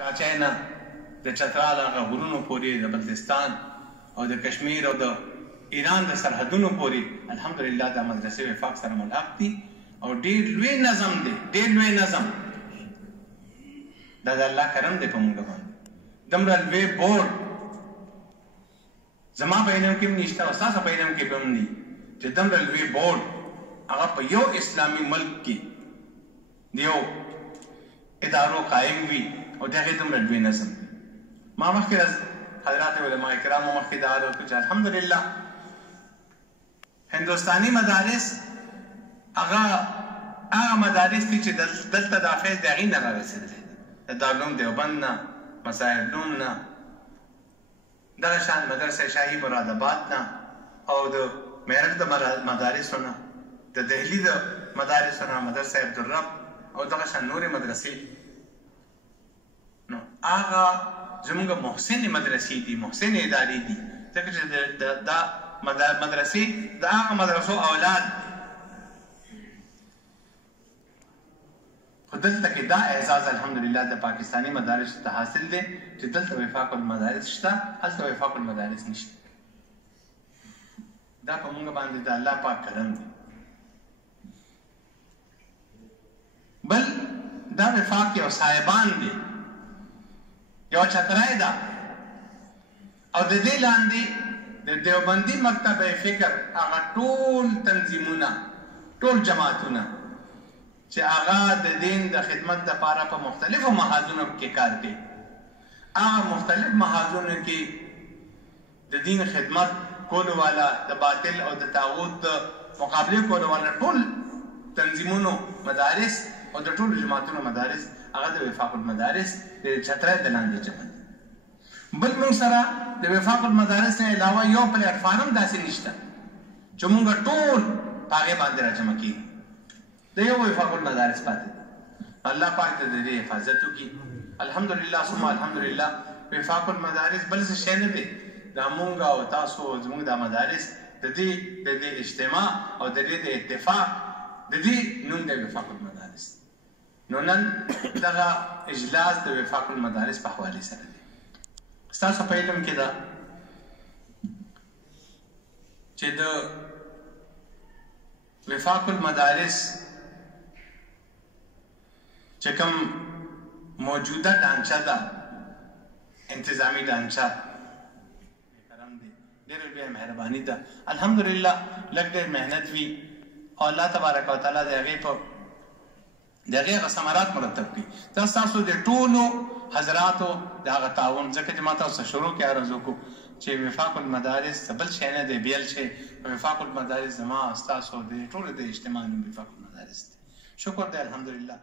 کراچۍ نه د چترال هغه غرونو پورې د بلتستان او د کشمیر او د ایران د سرحدونو پورې الحمدلله دا مدرسې وفاق سره ملحق دي او ډېر لوی نظم دی، ډېر لوی نظم. دا د الله کرم دی په موږ باندې. دومره لوی بورډ زما په علم کې هم نشته او ستاسو په علم کې به هم نه چې دومره لوی بورډ هغه په یو اسلامي ملک کې د یو ادارو قایم وي او د هغې دومره لوی نظم دی. ما مخکې حضرات علماء کرامو مخکې دا عرض وکړو چې الحمدلله هندوستاني مدارس هغه مدارس دي چې دلته دا فیض د هغې نه رارسېدلی دی، د دارالعلوم دیوبند نه، مصاحب علوم نه، دغه شان مدرسه شاهي مرادآباد نه او د میرठ د مدارسو نه، د دهلي د مدارسو نه، مدرسه عبدالرب او دغه شان نورې مدرسې. نو هغه زموږ محسن مدرسې دي، محسن ادارې دي، ځکه چې دا مدرسې د هغه مدرسو اولاد. خو دلته کې دا اعزاز الحمدلله د پاکستاني مدارسو ته حاصل دی چې دلته وفاق المدارس شته، هلته وفاق المدارس نشته. دا په موږ باندې د الله پاک کرم دی. بل دا وفاق یو صاحبان دی، یو چترای ده او د دې لاندې د دیوبندي مکتبه فکر هغه ټول تنظیمونه، ټول جماعتونه چې هغه د دین د خدمت لپاره په مختلفو محاذونو کې کار کوي، هغه مختلف محاذونو کې د دین خدمت کولو والا، د باطل او د طاغوت د مقابلې کولو والا ټول تنظیمونو مدارس او د ټولو جماعتونو مدارس هغه د وفاق المدارس د چترۍ د لاندې جمع دي. بل موږ سره د وفاق المدارس نه علاوه یو پلیټفارم داسې نشته چې موږ ټول په هغې باندې راجمع کېږو. د یو وفاق المدارس پاتې دی. الله پاک د دې حفاظت وکړي. الحمدلله ثم الحمدلله وفاق المدارس بل څه شی نه دی، دا موږ او تاسو زموږ دا مدارس د دې اجتماع او د دې د اتفاق د دې نوم دی وفاق المدارس. نو نن دغه اجلاس د وفاق المدارس په حوالې سره دی. ستاسو په علم کې ده چې د وفاق المدارس چې کوم موجوده ډانچه ده، انتظامی ډانچه، کرم دی، ډېره لویه مهرباني ده. الحمدلله لږ ډېر محنت وي او الله تبارک وتعالی د هغې هغه ثمرات مرتب کړي. دا ستاسو د ټولو حضراتو د هغه تعاون، ځکه چې ما تاسو شروع کې عرض وکړو چې وفاق المدارس بل شی نه دی، بیل شی. وفاق المدارس زما ستاسو د ټولو د اجتماع نوم وفاق المدارس دی. شکر دی الحمدلله.